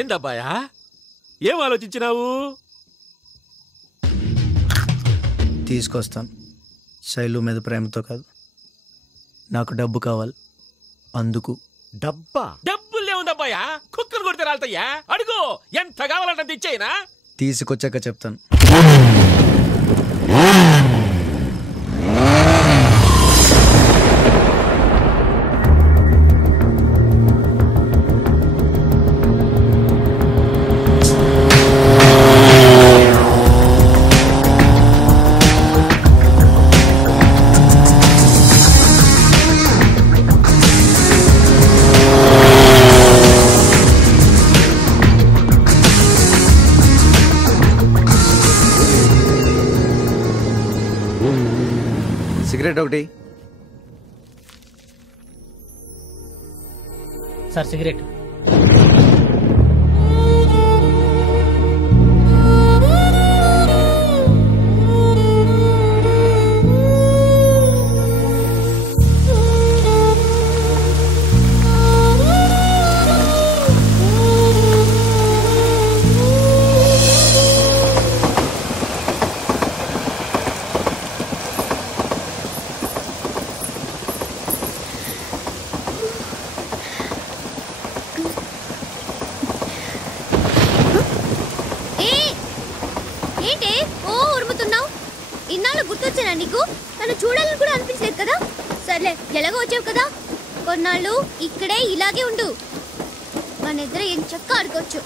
ఏందబ్బాయా, ఏం ఆలోచించినావు? తీసుకొస్తాను. శైలు మీద ప్రేమతో కాదు, నాకు డబ్బు కావాలి. అందుకు. డబ్బులు లేవుందబ్బాయా, కుక్కలు కొడితే రాలతయ్యా. అడుగు, ఎంత కావాలంటే ఇచ్చేయినా. తీసుకొచ్చాక చెప్తాను. సిగరెట్ ఒకటి సార్. సిగరెట్. నీకు నన్ను చూడాలని కూడా అనిపించలేదు కదా. సర్లే, ఎలాగో వచ్చావు కదా, కొన్నాళ్ళు ఇక్కడే ఇలాగే ఉండు. మన ఇద్దరు ఏం చక్క ఆడుకోవచ్చు.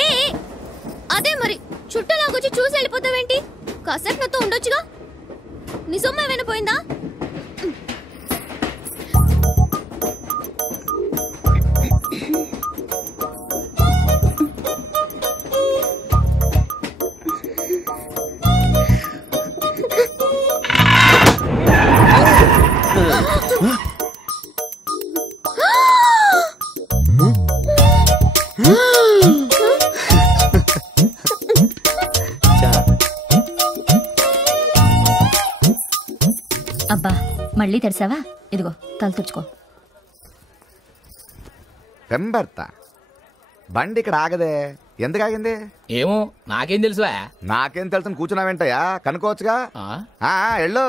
ఏ అదే మరి, చుట్టూలాగొచ్చి చూసి వెళ్ళిపోతావేంటి? కాసేపు నాతో ఉండొచ్చుగా. నీ సొమ్మ ఏమైనా పోయిందా? అబ్బా, మళ్ళీ తెరిసావా? ఇదిగో తల తుడుచుకో. పెంబర్త బండి ఇక్కడ ఆగదే, ఎందుకు ఆగింది? ఏమో, నాకేం తెలుసా? నాకేం తెలుసు, కూర్చున్నావేంటయ్యా? కనుకోవచ్చుగా. ఎళ్ళు.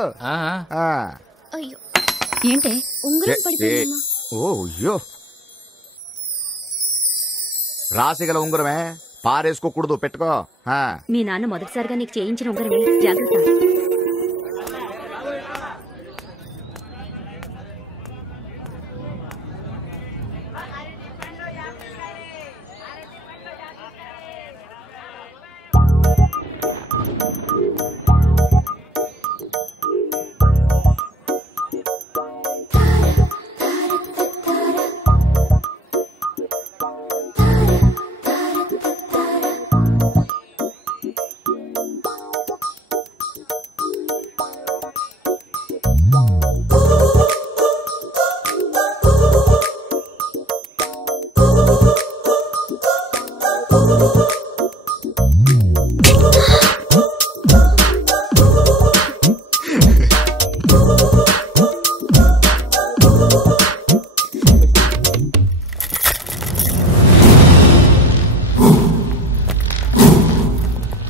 ఏంటి ఉంగరం పడిపోయిందమ్మా? ఓయ్యో, రాసిగల ఉంగరమే, పారేసుకోకూడదు, పెట్టుకో. మీ నాన్న మొదటిసారిగా నీకు చేయించిన ఉంగరమే, జాగ్రత్త.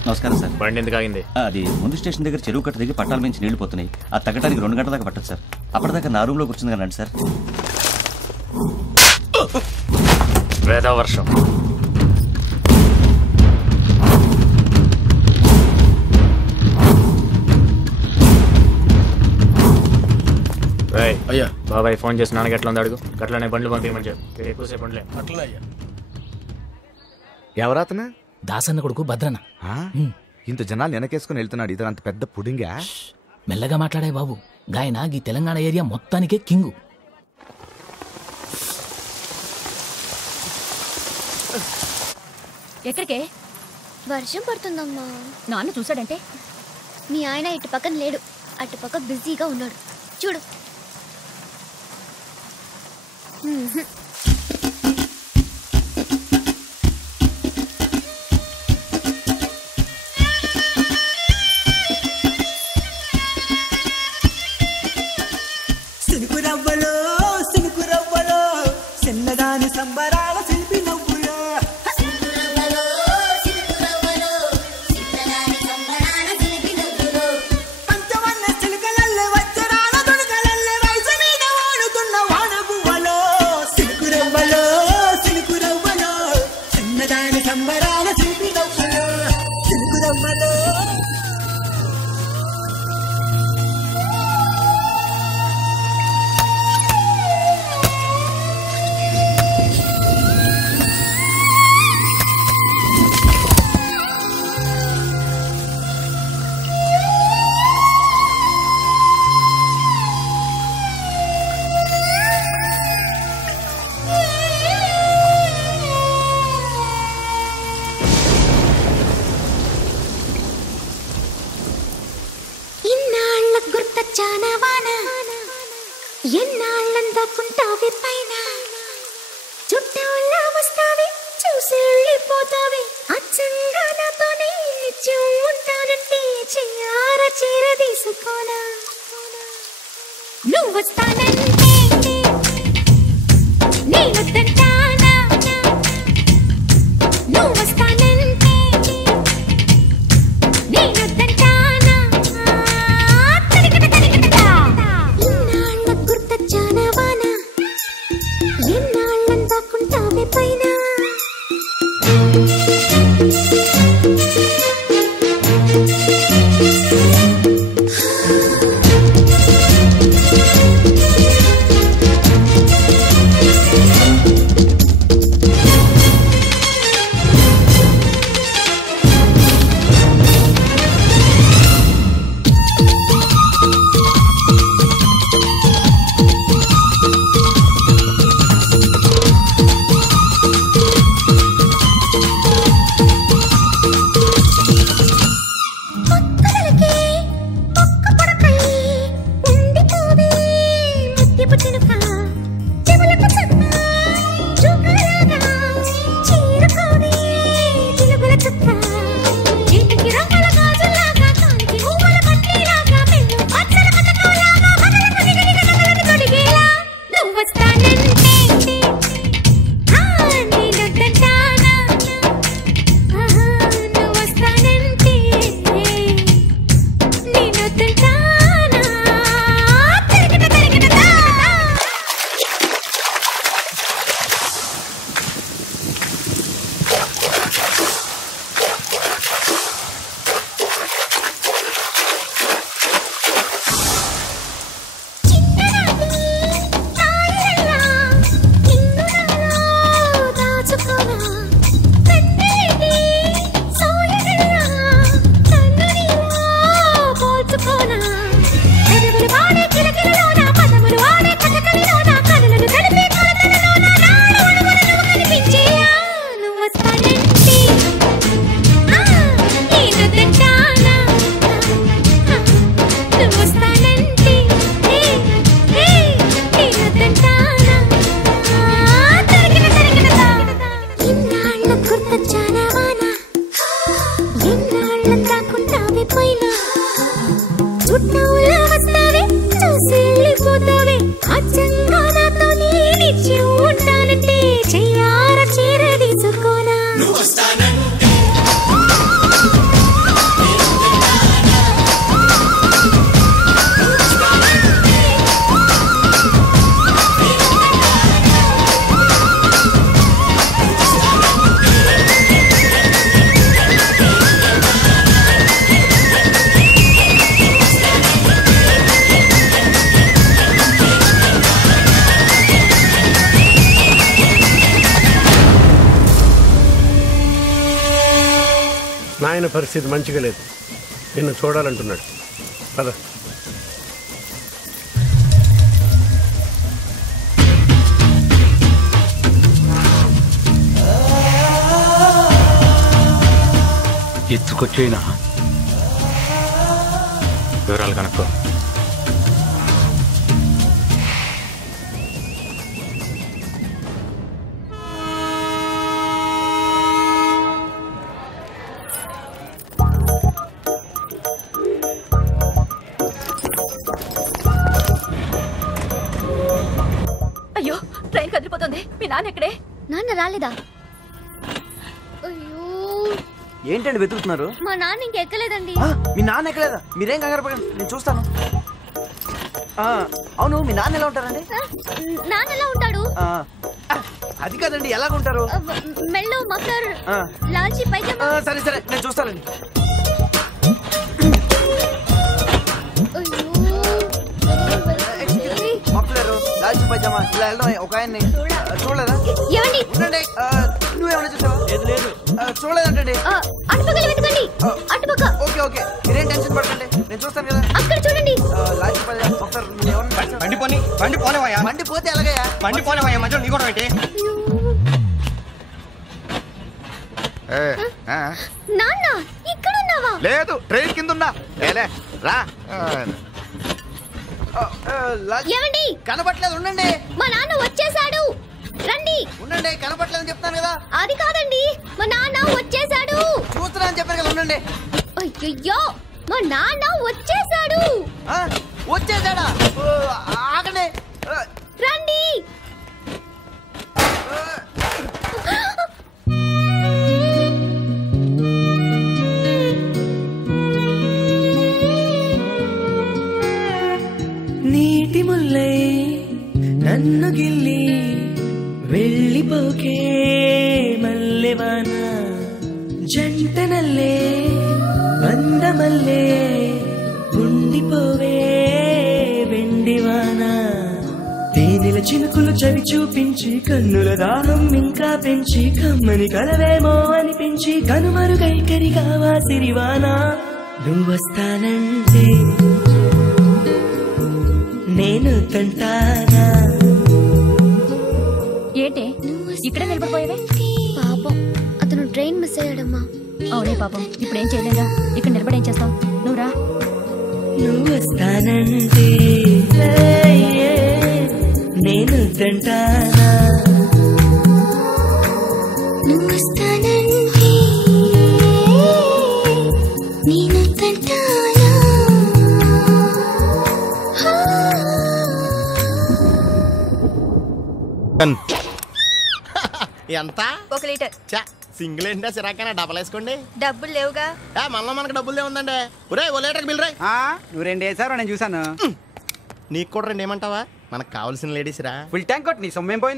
నమస్కారం సార్. బండి ఎందుకు ఆగింది? అది ముందు స్టేషన్ దగ్గర చెరువు కట్ట దగ్గర పట్టాల నుంచి నీళ్లు పోతున్నాయి. అది తగ్గడానికి 2 గంటల దాకా పట్టదు సార్. అప్పటిదాకా నా రూమ్ లో కూర్చుంది కదండి సార్. వేద వర్షం. అయ్యా, బాబాయ్ ఫోన్ చేసి నాన్నకి ఎట్లా ఉంది అడుగు. గట్లనే బండ్లు పంపించమని చెప్పి, ఎక్కువసేపు బండ్లే. అట్లా అయ్యా. ఎవరాతన? దాసన్న కొడుకు భద్రన్న. ఇంత జనాలు వెనకేసుకుని వెళ్తున్నాడు, ఇతను అంత పెద్ద పుడింగా? మెల్లగా మాట్లాడే బాబు, గాయన ఈ తెలంగాణ ఏరియా మొత్తానికే కింగు. ఎక్కడికే? వర్షం పడుతుందమ్మా. నాన్న చూసాడంటే? మీ ఆయన ఇటు పక్కన లేడు, అటు పక్క బిజీగా ఉన్నాడు. చూడు. సంబరాల శిల్పి నవ్వులో పంచవన్న చిలుకలల్లే వజ్రాల దొడకలల్లే వయసు మీద వాడుతున్న వాడబువ్వలో సిలుకు రవ్వలో చిన్నదాని సంబరాల శిల్పి నవ్వులో సిలుకు రవ్వలో. ఎన్నాళ్ళందాకుంటావి పైన చుట్టూలా వస్తావి చూసి వెళ్ళిపోతావి అచ్చంగా నాతోనే నిత్యం ఉంటానంటే చెయ్యార చీర తీసుకోనా నువ్వు వస్తానంటే నేను వద్దంటానా నువ్వు వస్తానంటే నేను వద్దంటానా ఎన్నాళ్ళందాకుంటావే పైన నాయన పరిస్థితి మంచిగా లేదు, నిన్ను చూడాలంటున్నాడు. పద. ఎత్తుకొచ్చేనా వివరాలు కనుక్కో. అయ్యో ట్రైన్ కదిలిపోతుంది. మీ నాన్న ఎక్కడే? నాన్న నాన్న రాలేదా? అయ్యో ఏంటండి వెతుకుతున్నారు? మా నాన్న ఇంకెక్కలేదండి. మీ నాన్న ఎక్కలేదా? మీరేం కంగారు పడండి, నేను చూస్తాను. అవును, మీ నాన్న ఎలా ఉంటారండి? నాన్న ఎలా ఉంటాడు? అది కాదండి, ఎలాగ ఉంటారు? మెల్లో మఫ్లర్, లాల్చీ పైజామా. సరే సరే, నేను చూస్తానండి. మఫ్లర్, లాల్చీ పైజామా, ఇలా వెళ్ళడం ఒక ఆయన్ని చూడలేదా? ఏమండి? ఉండండి, నువ్వేమన్నా చూసావా? లేదు లేదు, చూడలేదంటండి. అటుపక్కల వెతకండి. అటుపక్క. ఓకే ఓకే, మీరేం టెన్షన్ పడకండి, నేను చూస్తాను కదా. అక్కడ చూడండి. లాల్చీ పైజామా, మఫ్లర్, బండి పోనేవయ్యా. బండి పోతే ఎలాగయ్యా? బండి పోనేవయ్యా, మధ్యలో నీ కూడా పెట్టి. నాన్న ఇక్కడ ఉన్నావా? లేదు, ట్రైన్ కింద ఉన్నా. రా. ఏమండి? కనపట్లేదు, ఉండండి. మా నాన్న వచ్చేసాడు, రండి. ఉండండి, కనపట్లేదని చెప్తాను కదా. అది కాదండి, మా నాన్న వచ్చేసాడు. చూస్తున్నా అని చెప్పాను కదా, ఉండండి. అయ్యయ్యో, మా నాన్న వచ్చేసాడు. వచ్చేసాడా? ఆగండి, రండి. నీటి ముల్లై నన్ను గిల్లి వెళ్ళిపోకే మల్లెవాన, జంటనల్లే బందమల్లే ఉండిపోవే వెండివాన. తేనెల చినుకులు చవి చూపించి కన్నుల దాహం ఇంకా పెంచి కమ్మని కలవేమో అనిపించి కనుమరుగైకరి కావా సిరివానా. నువ్వొస్తానంటే నేను తంటానా. ఏంటే ఇక్కడే నిలబడిపోయావే? పాపం, అతను ట్రైన్ మిస్ అయ్యాడమ్మా. అవునే పాపం, ఇప్పుడు ఏం చేయలేదా? ఇక్కడ నిలబడి ఏం చేస్తావు? నువ్వు రా. నువ్వు వస్తానంటే నేను తంటానా. నువ్వు వస్తానంటే నేను తంటానా. ఎంత? 1 లీటర్. సింగిల్ ఏంటా సిరాకైనా డబల్ వేసుకోండి. డబ్బులు లేవుగా. మళ్ళీ మనకు డబ్బులు ఏముందండి. ఒరే, 1 లీటర్కి బిల్ రాయి. నువ్వు 2 వేసారు, నేను చూసాను. నీకు కూడా 2 ఏమంటావా? మనకు కావాల్సిన లేడీస్ రా. ఫుల్ ట్యాంక్ కొట్టి నీ సొమ్మేం పోయింది.